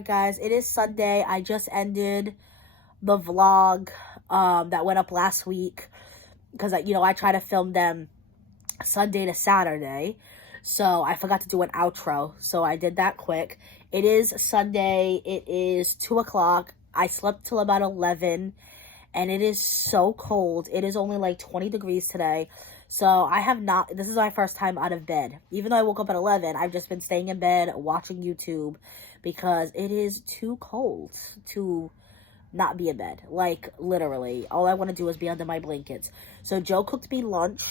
Alright guys, it is Sunday. I just ended the vlog that went up last week because I try to film them Sunday to Saturday. So I forgot to do an outro. So I did that quick. It is Sunday. It is 2 o'clock. I slept till about 11 and it is so cold. It is only like 20 degrees today. So this is my first time out of bed. Even though I woke up at 11, I've just been staying in bed watching YouTube because it is too cold to not be in bed. Like, literally. All I want to do is be under my blankets. So Joe cooked me lunch.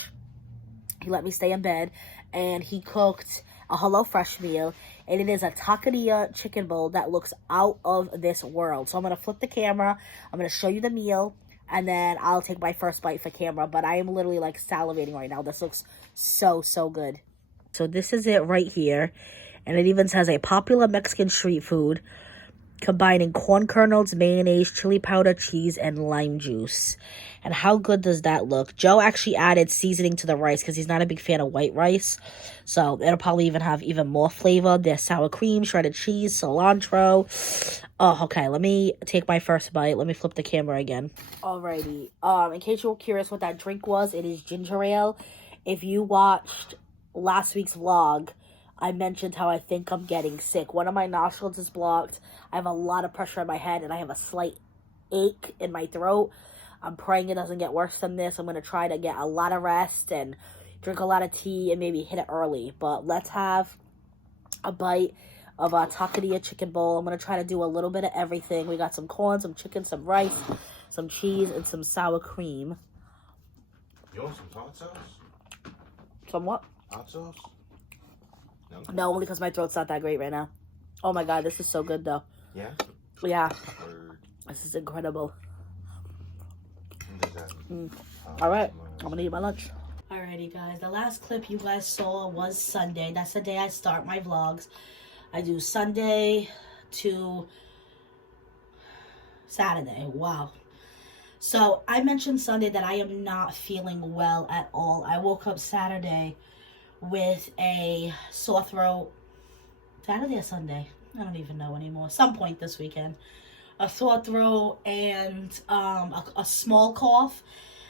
He let me stay in bed. And he cooked a HelloFresh meal. And it is a taqueria chicken bowl that looks out of this world. So I'm going to flip the camera. I'm going to show you the meal. And then I'll take my first bite for camera. But I am literally like salivating right now. This looks so, so good. So this is it right here. And it even says a popular Mexican street food combining corn kernels, mayonnaise, chili powder, cheese, and lime juice. And how good does that look? Joe actually added seasoning to the rice because he's not a big fan of white rice. So it'll probably even have even more flavor. There's sour cream, shredded cheese, cilantro. Oh, okay. Let me take my first bite. Let me flip the camera again. Alrighty. In case you were curious what that drink was, it is ginger ale. If you watched last week's vlog, I mentioned how I think I'm getting sick. One of my nostrils is blocked. I have a lot of pressure in my head, and I have a slight ache in my throat. I'm praying it doesn't get worse than this. I'm going to try to get a lot of rest and drink a lot of tea and maybe hit it early. But let's have a bite of a taqueria chicken bowl. I'm going to try to do a little bit of everything. We got some corn, some chicken, some rice, some cheese, and some sour cream. You want some hot sauce? Some what? Hot sauce? No, only because my throat's not that great right now. Oh my god, this is so good though. Yeah? Yeah. This is incredible. Alright, I'm gonna eat my lunch. Alrighty guys, the last clip you guys saw was Sunday. That's the day I start my vlogs. I do Sunday to Saturday. Wow. So I mentioned Sunday that I am not feeling well at all. I woke up Saturday with a sore throat. Saturday or Sunday? I don't even know anymore. Some point this weekend. A sore throat and a small cough.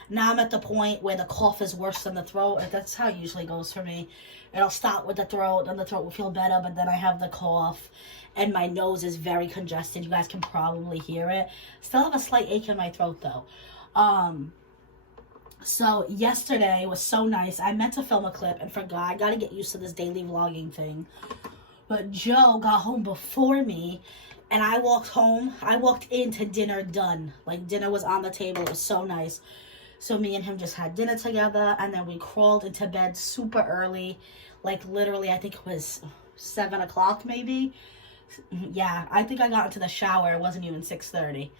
Now I'm at the point where the cough is worse than the throat. That's how it usually goes for me. It'll start with the throat, then the throat will feel better, but then I have the cough. And my nose is very congested. You guys can probably hear it. Still have a slight ache in my throat though. So yesterday was so nice. I meant to film a clip and forgot. I gotta get used to this daily vlogging thing. But Joe got home before me and I walked into dinner done. Like dinner was on the table. It was so nice. So me and him just had dinner together and then we crawled into bed super early. Like literally I think it was 7 o'clock maybe. Yeah, I think I got into the shower. It wasn't even 6:30.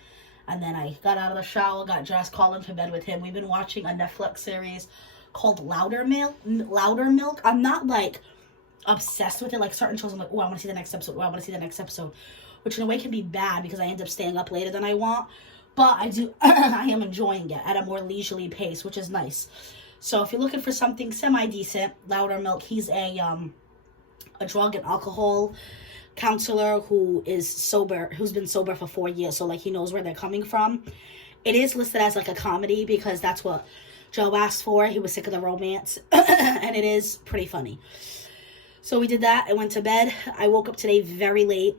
And then I got out of the shower, got dressed, crawled into bed with him. We've been watching a Netflix series called Louder Milk. I'm not, like, obsessed with it. Like, certain shows, I'm like, oh, I want to see the next episode. Oh, I want to see the next episode. Which, in a way, can be bad because I end up staying up later than I want. But I am enjoying it at a more leisurely pace, which is nice. So, if you're looking for something semi-decent, Louder Milk, he's a drug and alcohol counselor who's been sober for 4 years, so like he knows where they're coming from. It is listed as like a comedy because that's what Joe asked for. He was sick of the romance and it is pretty funny. So we did that. I went to bed. I woke up today very late.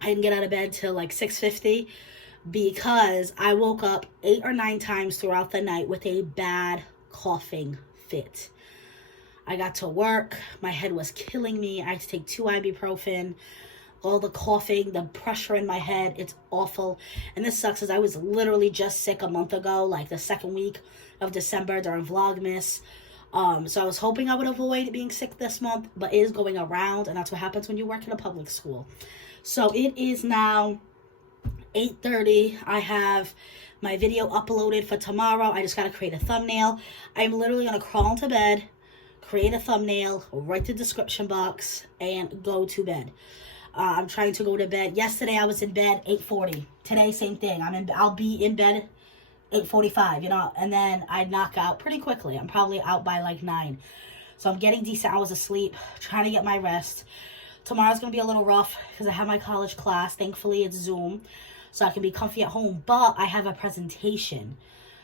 I didn't get out of bed till like 6:50 because I woke up 8 or 9 times throughout the night with a bad coughing fit. I got to work. My head was killing me. I had to take 2 ibuprofen. All the coughing, the pressure in my head, it's awful. And this sucks because I was literally just sick a month ago, like the second week of December during Vlogmas. So I was hoping I would avoid being sick this month, but it is going around, and that's what happens when you work in a public school. So it is now 8:30. I have my video uploaded for tomorrow. I just got to create a thumbnail. I'm literally going to crawl into bed, create a thumbnail, write the description box, and go to bed. I'm trying to go to bed. Yesterday I was in bed 8:40. Today same thing. I'll be in bed 8:45, and then I knock out pretty quickly. I'm probably out by like 9. So I'm getting decent hours of sleep, trying to get my rest. Tomorrow's going to be a little rough because I have my college class. Thankfully, it's Zoom, so I can be comfy at home. But I have a presentation.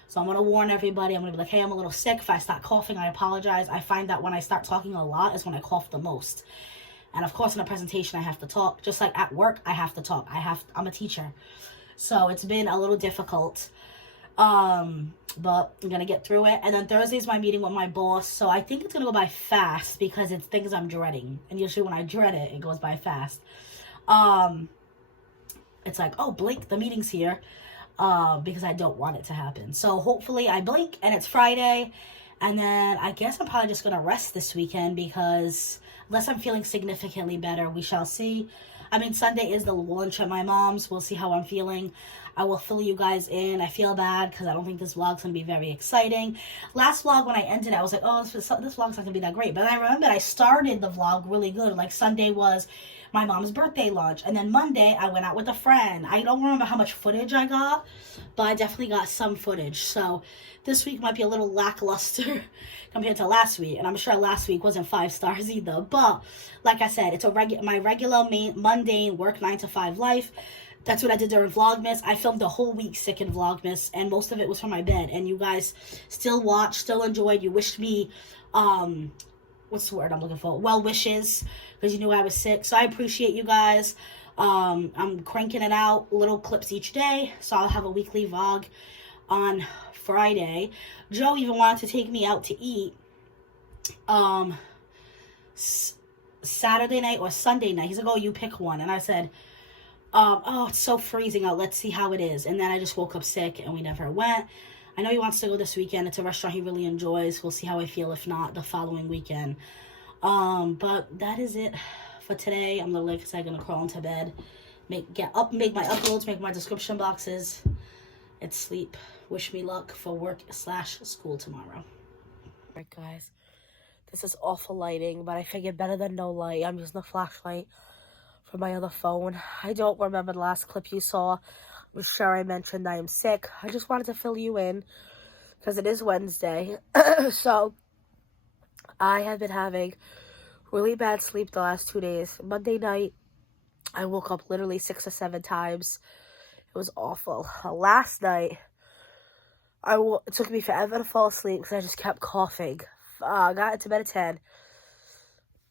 So I'm going to warn everybody. I'm going to be like, hey, I'm a little sick. If I start coughing, I apologize. I find that when I start talking a lot is when I cough the most. And of course, in a presentation, I have to talk. Just like at work, I have to talk. I'm a teacher. So it's been a little difficult. But I'm going to get through it. And then Thursday's my meeting with my boss. So I think it's going to go by fast because it's things I'm dreading. And usually when I dread it, it goes by fast. It's like, oh, blink, the meeting's here. Because I don't want it to happen. So hopefully I blink and it's Friday. And then I guess I'm probably just going to rest this weekend because unless I'm feeling significantly better, we shall see. I mean, Sunday is the lunch at my mom's. We'll see how I'm feeling. I will fill you guys in. I feel bad because I don't think this vlog's going to be very exciting. Last vlog, when I ended it, I was like, oh, this vlog's not going to be that great. But I remember I started the vlog really good. Like, Sunday was my mom's birthday lunch. And then Monday, I went out with a friend. I don't remember how much footage I got, but I definitely got some footage. So this week might be a little lackluster compared to last week. And I'm sure last week wasn't 5 stars either. But like I said, it's my regular mundane work 9 to 5 life. That's what I did during Vlogmas. I filmed the whole week sick in Vlogmas, and most of it was from my bed. And you guys still watched, still enjoyed. You wished me, what's the word I'm looking for? Well wishes, because you knew I was sick. So I appreciate you guys. I'm cranking it out, little clips each day. So I'll have a weekly vlog on Friday. Joe even wanted to take me out to eat Saturday night or Sunday night. He's like, oh, you pick one. And I said, oh, it's so freezing out. Let's see how it is. And then I just woke up sick and we never went. I know he wants to go this weekend. It's a restaurant he really enjoys. We'll see how I feel. If not, the following weekend. But that is it for today. I'm literally going to crawl into bed, make my uploads, make my description boxes, and sleep. Wish me luck for work/school tomorrow. Alright, guys. This is awful lighting, but I figured better than no light. I'm using a flashlight from my other phone. I don't remember the last clip you saw. I'm sure I mentioned I am sick. I just wanted to fill you in because it is Wednesday. So I have been having really bad sleep the last 2 days. Monday night, I woke up literally 6 or 7 times. It was awful. Last night, it took me forever to fall asleep because I just kept coughing. I got into bed at 10.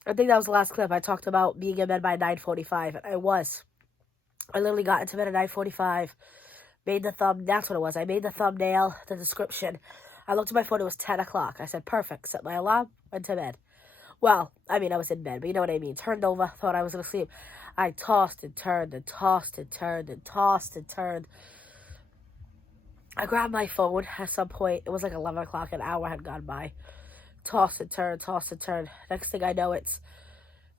I think that was the last clip. I talked about being in bed by 9:45, and I was. I literally got into bed at 9:45, that's what it was. I made the thumbnail, the description. I looked at my phone, it was 10 o'clock. I said, perfect, set my alarm, went to bed. Well, I mean, I was in bed, but you know what I mean. Turned over, thought I was going to sleep. I tossed and turned and tossed and turned and tossed and turned. I grabbed my phone at some point. It was like 11 o'clock, an hour had gone by. Tossed and turned, tossed and turned. Next thing I know, it's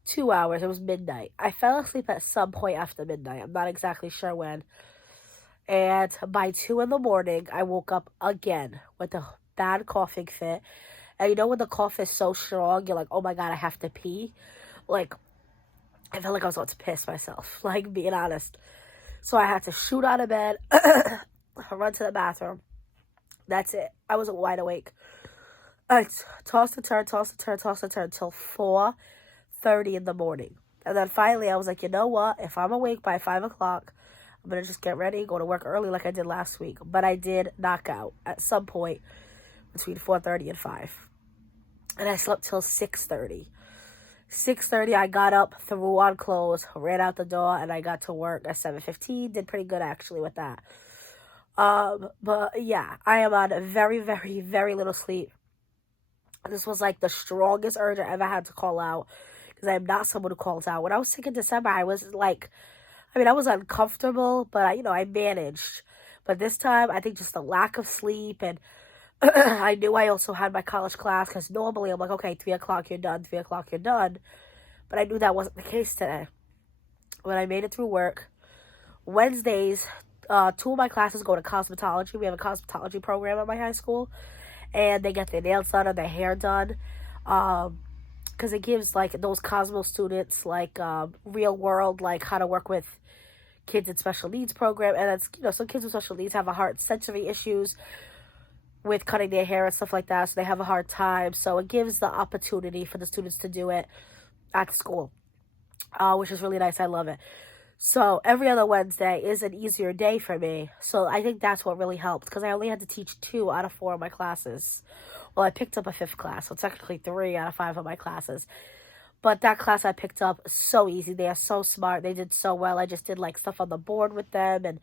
2 hours. It was midnight. I fell asleep at some point after midnight. I'm not exactly sure when. And by 2 in the morning, I woke up again with a bad coughing fit. And you know when the cough is so strong, you're like, oh my God, I have to pee? Like, I felt like I was about to piss myself, like, being honest. So I had to shoot out of bed, run to the bathroom. That's it. I wasn't wide awake. I tossed and turned, tossed and turned, tossed and turned till 4:30 in the morning. And then finally, I was like, you know what? If I'm awake by 5 o'clock, I'm going to just get ready, go to work early like I did last week. But I did knock out at some point between 4:30 and 5. And I slept till 6:30. 6:30, I got up, threw on clothes, ran out the door, and I got to work at 7:15. Did pretty good, actually, with that. But yeah, I am on very, very, very little sleep. This was like the strongest urge I ever had to call out because I am not someone who calls out. When I was sick in December, I was like, I was uncomfortable, but I managed. But this time, I think just the lack of sleep, and I knew I also had my college class because normally I'm like, okay, 3 o'clock, you're done, 3 o'clock, you're done. But I knew that wasn't the case today. When I made it through work, Wednesdays, 2 of my classes go to cosmetology. We have a cosmetology program at my high school. And they get their nails done or their hair done. Because it gives, like, those Cosmo students, like, real world, like, how to work with kids in special needs program. And it's, some kids with special needs have sensory issues with cutting their hair and stuff like that. So they have a hard time. So it gives the opportunity for the students to do it at school. which is really nice. I love it. So every other Wednesday is an easier day for me. So I think that's what really helped because I only had to teach 2 out of 4 of my classes. Well, I picked up a 5th class, so technically 3 out of 5 of my classes. But that class I picked up so easy. They are so smart. They did so well. I just did like stuff on the board with them, and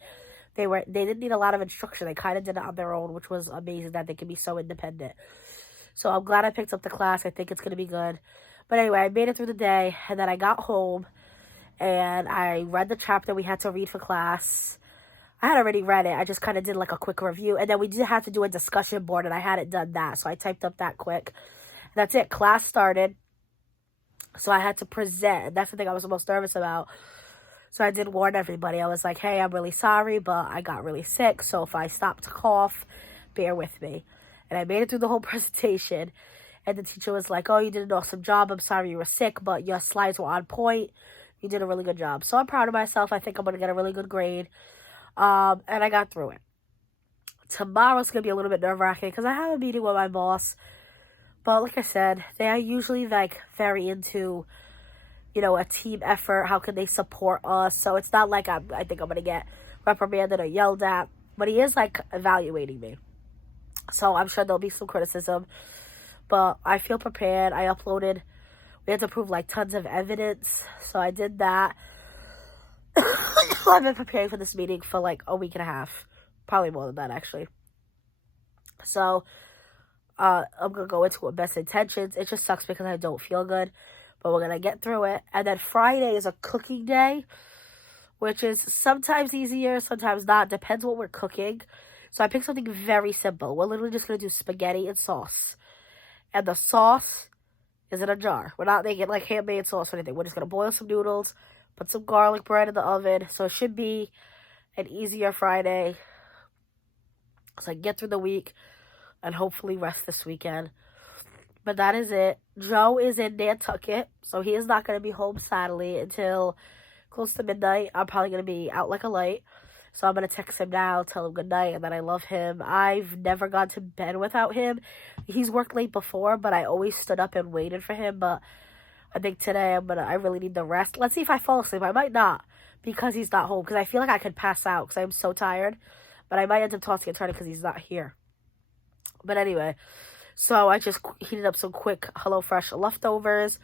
they didn't need a lot of instruction. They kind of did it on their own, which was amazing that they can be so independent. So I'm glad I picked up the class. I think it's going to be good. But anyway, I made it through the day, and then I got home, and I read the chapter we had to read for class. I had already read it. I just kind of did like a quick review. And then we did have to do a discussion board, and I hadn't done that. So I typed up that quick. And that's it. Class started. So I had to present. And that's the thing I was the most nervous about. So I did warn everybody. I was like, hey, I'm really sorry, but I got really sick. So if I stop to cough, bear with me. And I made it through the whole presentation. And the teacher was like, oh, you did an awesome job. I'm sorry you were sick, but your slides were on point. You did a really good job. So I'm proud of myself. I think I'm going to get a really good grade. And I got through it. Tomorrow's going to be a little bit nerve-wracking because I have a meeting with my boss. But like I said, they are usually like very into, you know, a team effort. How can they support us? So it's not like I think I'm going to get reprimanded or yelled at. But he is like evaluating me. So I'm sure there'll be some criticism. But I feel prepared. I uploaded. We had to prove like tons of evidence. So I did that. I've been preparing for this meeting for like a week and a half. Probably more than that, actually. So, I'm going to go into it with best intentions. It just sucks because I don't feel good. But we're going to get through it. And then Friday is a cooking day, which is sometimes easier, sometimes not. Depends what we're cooking. So I picked something very simple. We're literally just going to do spaghetti and sauce. And the sauce is in a jar. We're not making like handmade sauce or anything. We're just going to boil some noodles, put some garlic bread in the oven. So it should be an easier Friday. So I can get through the week and hopefully rest this weekend. But that is it. Joe is in Nantucket, so he is not going to be home, sadly, until close to midnight. I'm probably going to be out like a light. So I'm going to text him now, tell him good night, and that I love him. I've never gone to bed without him. He's worked late before, but I always stood up and waited for him. But I think today I really need the rest. Let's see if I fall asleep. I might not because he's not home, because I feel like I could pass out because I'm so tired. But I might end up tossing and turning because he's not here. But anyway, so I just heated up some quick HelloFresh leftovers.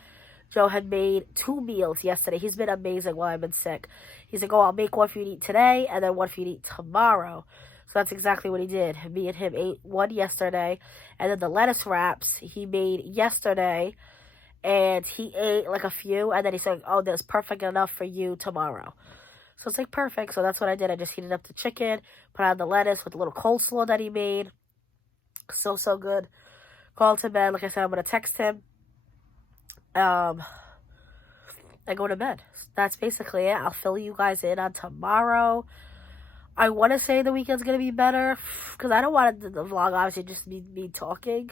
Joe had made 2 meals yesterday. He's been amazing while I've been sick. He's like, oh, I'll make one for you to eat today and then one for you to eat tomorrow. So that's exactly what he did. Me and him ate one yesterday. And then the lettuce wraps he made yesterday. And he ate like a few. And then he said, oh, that's perfect enough for you tomorrow. So it's like perfect. So that's what I did. I just heated up the chicken, put on the lettuce with a little coleslaw that he made. So good. Called to bed. Like I said, I'm going to text him. I go to bed. That's basically it. I'll fill you guys in on tomorrow. I want to say the weekend's going to be better because I don't want the vlog obviously just be me talking.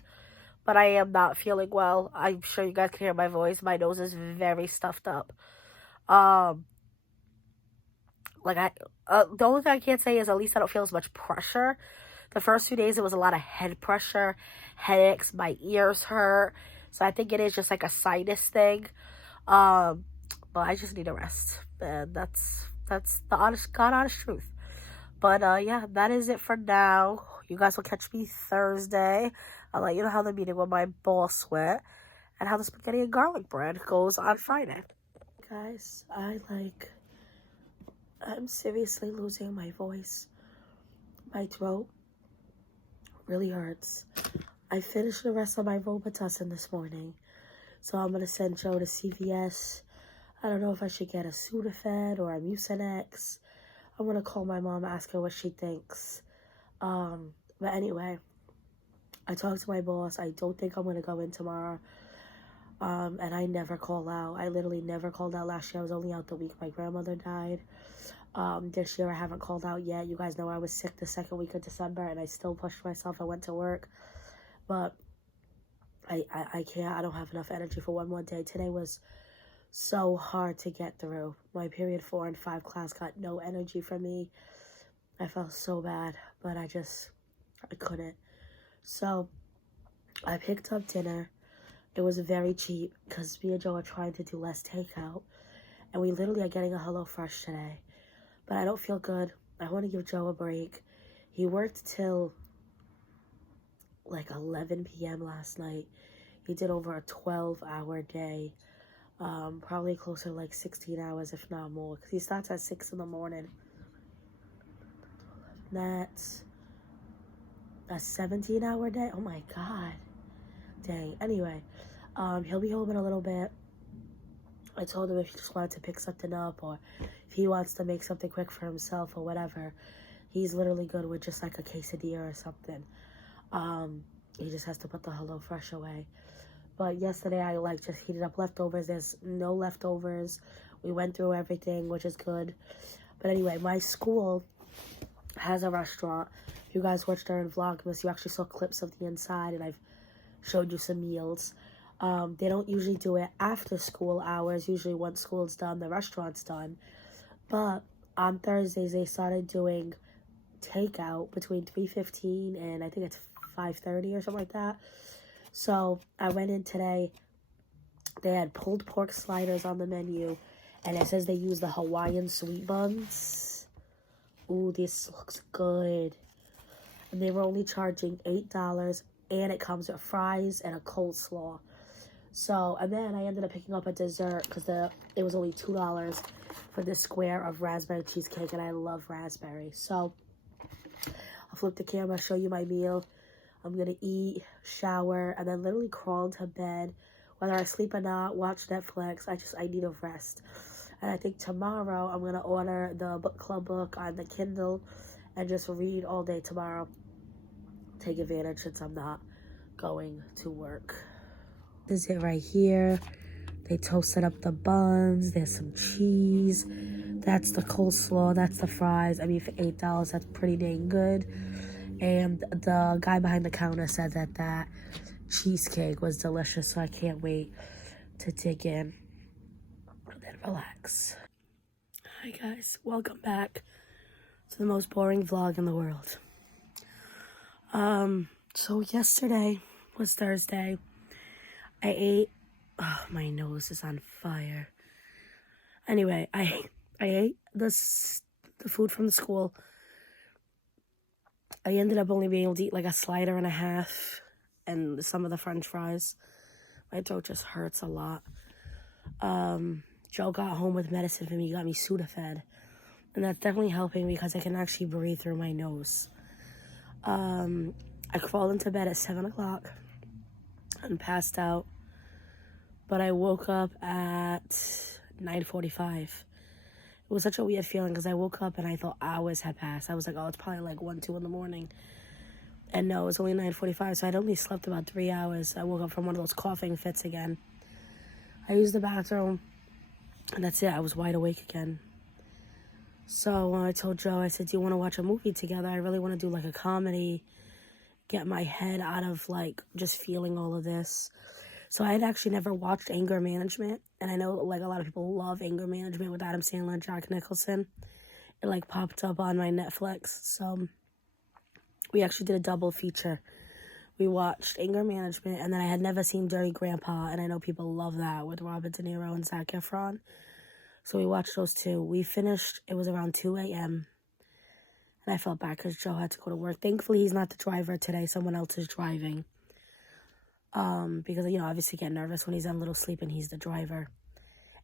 But I am not feeling well. I'm sure you guys can hear my voice. My nose is very stuffed up. The only thing I can't say is at least I don't feel as much pressure. The first 2 days, it was a lot of head pressure, headaches, my ears hurt. So I think it is just like a sinus thing. But I just need a rest. And that's the honest truth. But yeah, that is it for now. You guys will catch me Thursday. I'll let you know how the meeting with my boss went and how the spaghetti and garlic bread goes on Friday. Guys, I'm seriously losing my voice. My throat really hurts. I finished the rest of my Robitussin this morning. So I'm going to send Joe to CVS. I don't know if I should get a Sudafed or a Mucinex. I'm going to call my mom, ask her what she thinks. But anyway, I talked to my boss. I don't think I'm going to go in tomorrow. And I never call out. I literally never called out last year. I was only out the week my grandmother died. This year I haven't called out yet. You guys know I was sick the second week of December and I still pushed myself. I went to work. But I can't. I don't have enough energy for one more day. Today was so hard to get through. My period 4 and 5 class got no energy from me. I felt so bad, but I couldn't. So I picked up dinner. It was very cheap because me and Joe are trying to do less takeout. And we literally are getting a HelloFresh today. But I don't feel good. I want to give Joe a break. He worked till like 11 p.m. last night. He did over a 12-hour day. Probably closer to like 16 hours, if not more. Because he starts at 6 in the morning. That's a 17-hour day. Oh my God. Dang. Anyway, he'll be home in a little bit. I told him if he just wanted to pick something up or if he wants to make something quick for himself or whatever, he's literally good with just like a quesadilla or something. He just has to put the HelloFresh away. But yesterday I like just heated up leftovers. There's no leftovers. We went through everything, which is good. But anyway, my school has a restaurant. If you guys watched during Vlogmas, you actually saw clips of the inside, and I've showed you some meals. They don't usually do it after school hours. Usually once school's done, the restaurant's done. But on Thursdays, they started doing takeout between 3:15 and I think it's 5:30 or something like that. So I went in today. They had pulled pork sliders on the menu, and it says they use the Hawaiian sweet buns. Ooh, this looks good. And they were only charging $8, and it comes with fries and a coleslaw. So, and then I ended up picking up a dessert because it was only $2 for this square of raspberry cheesecake, and I love raspberry. So, I'll flip the camera, show you my meal. I'm going to eat, shower, and then literally crawl into bed. Whether I sleep or not, watch Netflix, I need a rest. And I think tomorrow I'm going to order the book club book on the Kindle and just read all day tomorrow. Take advantage since I'm not going to work. This is it right here. They toasted up the buns. There's some cheese. That's the coleslaw. That's the fries. I mean, for $8, that's pretty dang good. And the guy behind the counter said that cheesecake was delicious, so I can't wait to dig in and then relax. Hi guys, welcome back to the most boring vlog in the world. So yesterday was Thursday. I ate, oh, my nose is on fire. Anyway, I ate the food from the school. I ended up only being able to eat like a slider and a half and some of the french fries. My throat just hurts a lot. Joe got home with medicine for me. He got me Sudafed. And that's definitely helping because I can actually breathe through my nose. I crawled into bed at 7 o'clock and passed out. But I woke up at 9:45. It was such a weird feeling because I woke up and I thought hours had passed. I was like, oh, it's probably like 1, 2 in the morning. And no, it was only 9:45, so I'd only slept about 3 hours. I woke up from one of those coughing fits again. I used the bathroom, and that's it. I was wide awake again. So I told Joe, I said, do you want to watch a movie together? I really want to do like a comedy, get my head out of like just feeling all of this. So I had actually never watched Anger Management, and I know like a lot of people love Anger Management with Adam Sandler and Jack Nicholson. It like popped up on my Netflix, so we actually did a double feature. We watched Anger Management, and then I had never seen Dirty Grandpa, and I know people love that with Robert De Niro and Zac Efron. So we watched those two. We finished, it was around 2 a.m., and I felt bad because Joe had to go to work. Thankfully, he's not the driver today. Someone else is driving. Because, you know, obviously get nervous when he's on little sleep and he's the driver.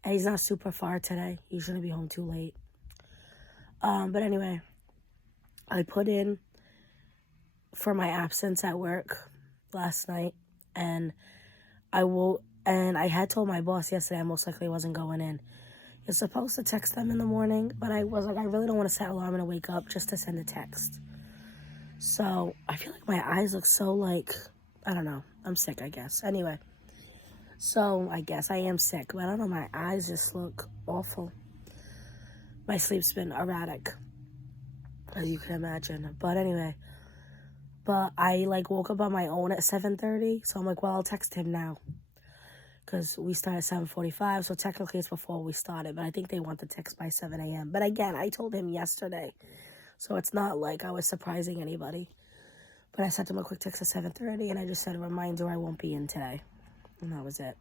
And he's not super far today. He shouldn't be home too late. But anyway, I put in for my absence at work last night, and I had told my boss yesterday I most likely wasn't going in. You're supposed to text them in the morning, but I was like, I really don't want to set an alarm and wake up just to send a text. So I feel like my eyes look so like, I don't know. I'm sick, I guess. Anyway, so I guess I am sick, but I don't know. My eyes just look awful. My sleep's been erratic, as you can imagine. But anyway, I like woke up on my own at 7:30, so I'm like, well, I'll text him now. Because we started at 7:45, so technically it's before we started, but I think they want the text by 7 a.m. But again, I told him yesterday, so it's not like I was surprising anybody. But I sent him a quick text at 7:30, and I just said, a reminder, I won't be in today. And that was it.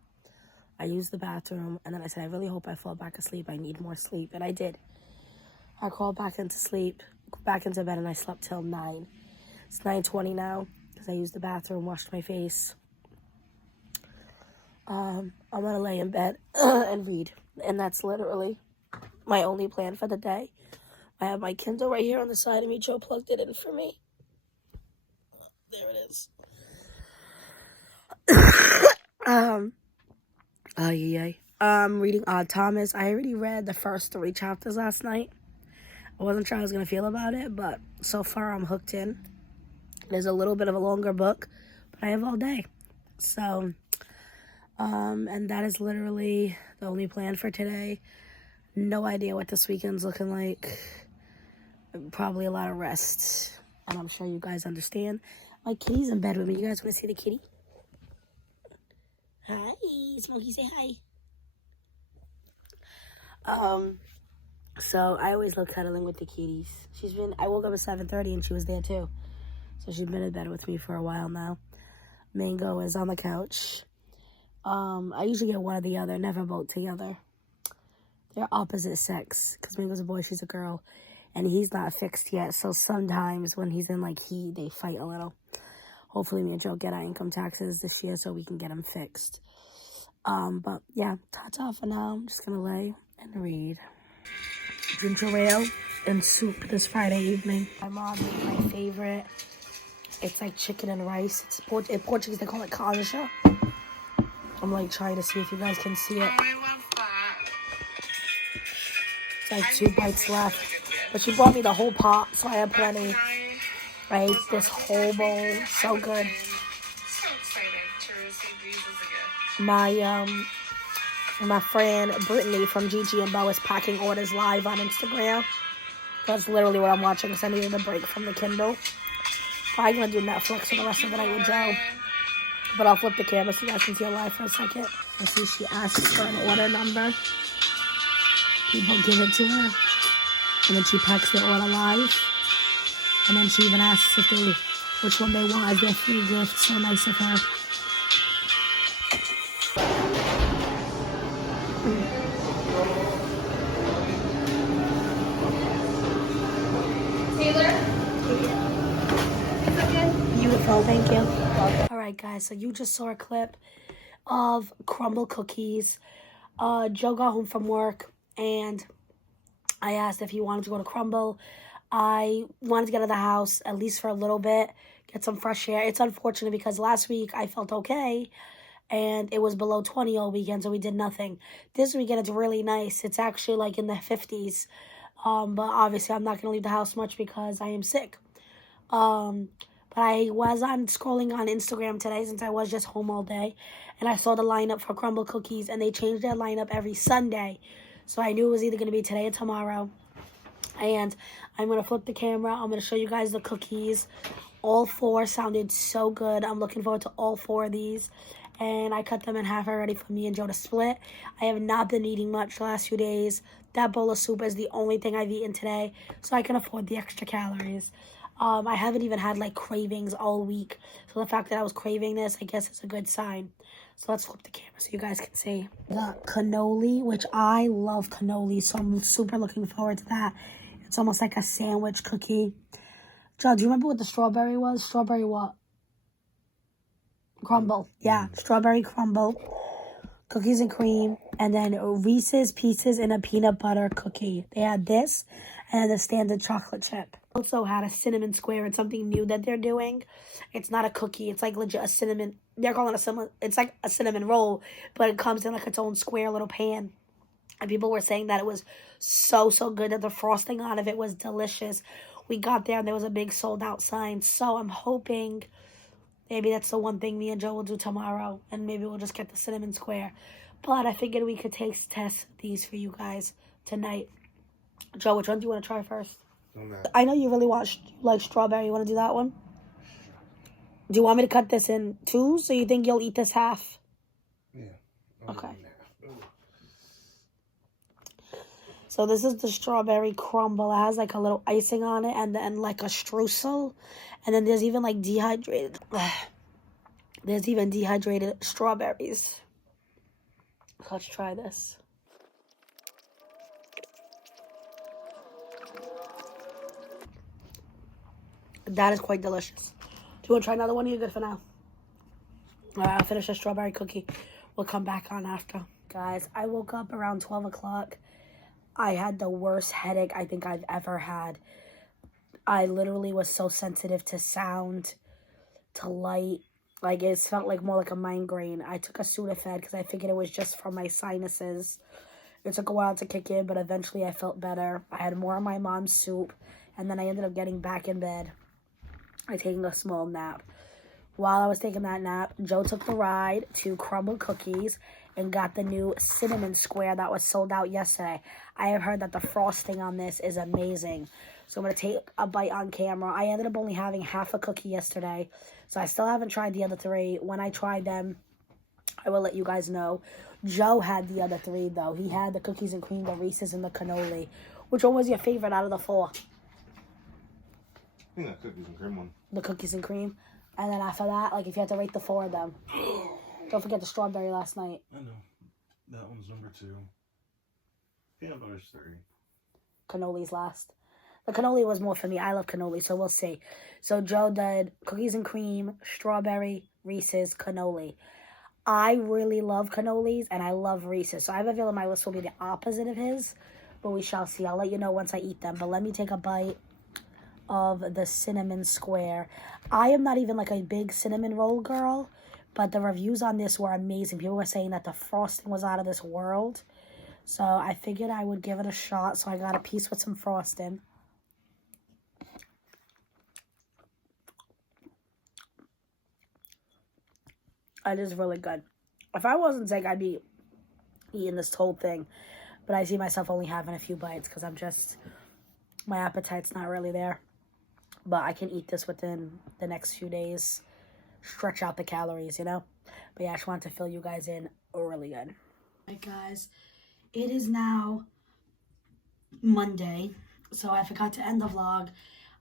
I used the bathroom, and then I said, I really hope I fall back asleep. I need more sleep, and I did. I crawled back into sleep, back into bed, and I slept till 9. It's 9:20 now, because I used the bathroom, washed my face. I'm going to lay in bed and read, and that's literally my only plan for the day. I have my Kindle right here on the side of me. Joe plugged it in for me. There it is. I'm reading Odd Thomas. I already read the first 3 chapters last night. I wasn't sure how I was going to feel about it, but so far I'm hooked in. There's a little bit of a longer book, but I have all day. So, and that is literally the only plan for today. No idea what this weekend's looking like. Probably a lot of rest, and I'm sure you guys understand. My kitty's in bed with me. You guys want to see the kitty? Hi, Smokey, say hi. So I always love cuddling with the kitties. I woke up at 7:30 and she was there too. So she's been in bed with me for a while now. Mango is on the couch. I usually get one or the other, never both together. They're opposite sex, because Mango's a boy, she's a girl. And he's not fixed yet, so sometimes when he's in heat, they fight a little. Hopefully me and Joe get our income taxes this year so we can get them fixed. But yeah, ta-ta for now. I'm just gonna lay and read. Ginger ale and soup this Friday evening. My mom made my favorite. It's like chicken and rice. In Portuguese they call it canja. I'm trying to see if you guys can see it. It's 2 bites left. But she brought me the whole pot, so I have plenty. I ate this whole bowl. So good. So excited to receive these as a gift. My friend Brittany from Gigi and Bo is packing orders live on Instagram. That's literally what I'm watching because I needed a break from the Kindle. Probably going to do Netflix for the rest of the night with Joe. But I'll flip the camera so you guys can see her live for a second. And see she asks for an order number. People give it to her. And then she packs the order live. And then she even asks which one they want as their free gift. So nice of her. Taylor? Beautiful, thank you. Alright guys, so you just saw a clip of Crumbl cookies. Joe got home from work and I asked if he wanted to go to Crumbl. I wanted to get out of the house at least for a little bit, get some fresh air. It's unfortunate because last week I felt okay and it was below 20 all weekend, so we did nothing. This weekend it's really nice. It's actually in the 50s. But obviously I'm not going to leave the house much because I am sick. But I was scrolling on Instagram today since I was just home all day. And I saw the lineup for Crumbl cookies. And they changed their lineup every Sunday. So I knew it was either going to be today or tomorrow. And I'm going to flip the camera. I'm going to show you guys the cookies. All 4 sounded so good. I'm looking forward to all 4 of these. And I cut them in half already for me and Joe to split. I have not been eating much the last few days. That bowl of soup is the only thing I've eaten today. So I can afford the extra calories. I haven't even had cravings all week. So the fact that I was craving this, I guess is a good sign. So let's flip the camera so you guys can see. The cannoli, which I love cannoli. So I'm super looking forward to that. It's almost like a sandwich cookie. Joe, do you remember what the strawberry was? Strawberry what? Crumbl. Yeah, strawberry Crumbl. Cookies and cream. And then Reese's Pieces in a peanut butter cookie. They had this and the standard chocolate chip. Also had a cinnamon square. It's something new that they're doing. It's not a cookie. It's legit a cinnamon. They're calling it it's like a cinnamon roll, but it comes in its own square little pan. And people were saying that it was so good, that the frosting on it was delicious. We got there and there was a big sold out sign. So I'm hoping maybe that's the one thing me and Joe will do tomorrow. And maybe we'll just get the cinnamon square. But I figured we could taste test these for you guys tonight. Joe, which one do you want to try first? I know you really like strawberry. You want to do that one? Do you want me to cut this in 2? So you think you'll eat this half? Yeah. Okay. So this is the strawberry Crumbl. It has a little icing on it and then a streusel. And then there's even dehydrated. There's even dehydrated strawberries. Let's try this. That is quite delicious. Do you want to try another one? Or are you good for now? All right, I'll finish the strawberry cookie. We'll come back on after. Guys, I woke up around 12 o'clock. I had the worst headache I think I've ever had. I literally was so sensitive to sound, to light. Like, it felt like more like a migraine. I took a Sudafed because I figured it was just from my sinuses. It took a while to kick in, but eventually I felt better. I had more of my mom's soup, and then I ended up getting back in bed. I taking a small nap. While I was taking that nap, Joe took the ride to Crumbl Cookies and got the new cinnamon square that was sold out yesterday. I have heard that the frosting on this is amazing. So I'm going to take a bite on camera. I ended up only having half a cookie yesterday, so I still haven't tried the other 3. When I try them, I will let you guys know. Joe had the other 3, though. He had the cookies and cream, the Reese's, and the cannoli. Which one was your favorite out of the 4? I think that cookies and cream one. The cookies and cream. And then after that, like, if you had to rate the 4 of them. Don't forget the strawberry last night. I know. That one's number 2. Peanut butter's 3. Cannoli's last. The cannoli was more for me. I love cannoli, so we'll see. So Joe did cookies and cream, strawberry, Reese's, cannoli. I really love cannolis, and I love Reese's. So I have a feeling my list will be the opposite of his, but we shall see. I'll let you know once I eat them. But let me take a bite of the cinnamon square. I am not even like a big cinnamon roll girl, but the reviews on this were amazing. People were saying that the frosting was out of this world. So I figured I would give it a shot. So I got a piece with some frosting. It is really good. If I wasn't sick, I'd be eating this whole thing. But I see myself only having a few bites because I'm just, my appetite's not really there. But I can eat this within the next few days. Stretch out the calories, you know? But yeah, I just wanted to fill you guys in really good. Alright guys, it is now Monday. So I forgot to end the vlog.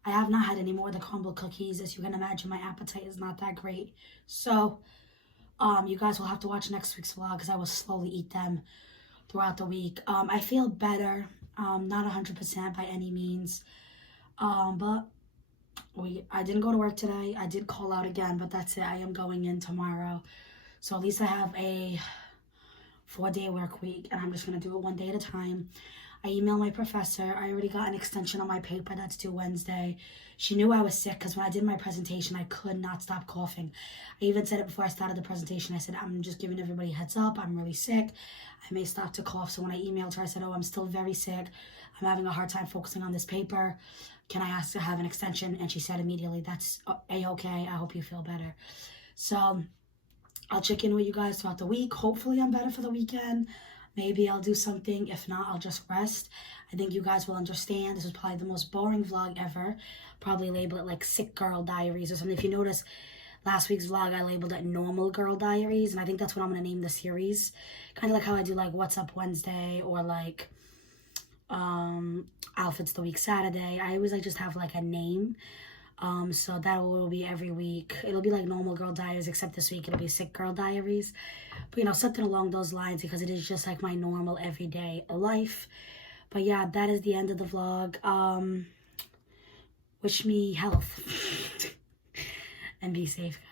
I have not had any more of the Crumbl cookies. As you can imagine, my appetite is not that great. So, you guys will have to watch next week's vlog because I will slowly eat them throughout the week. I feel better. Not 100% by any means. But I didn't go to work today. I did call out again, but that's it. I am going in tomorrow. So at least I have a 4-day work week, and I'm just going to do it one day at a time. I emailed my professor. I already got an extension on my paper that's due Wednesday. She knew I was sick because when I did my presentation, I could not stop coughing. I even said it before I started the presentation. I said, I'm just giving everybody a heads up. I'm really sick. I may start to cough. So when I emailed her, I said, I'm still very sick. I'm having a hard time focusing on this paper. Can I ask to have an extension? And she said immediately, that's A-okay. I hope you feel better. So I'll check in with you guys throughout the week. Hopefully I'm better for the weekend. Maybe I'll do something. If not, I'll just rest. I think you guys will understand. This was probably the most boring vlog ever. Probably label it like Sick Girl Diaries or something. If you notice, last week's vlog, I labeled it Normal Girl Diaries. And I think that's what I'm going to name the series. Kind of like how I do like What's Up Wednesday or like Outfits the Week Saturday. I always like just have like a name. So that will be every week. It'll be like Normal Girl Diaries, except this week it'll be Sick Girl Diaries. But, you know, something along those lines because it is just like my normal everyday life. But yeah, that is the end of the vlog. Wish me health. And be safe, guys.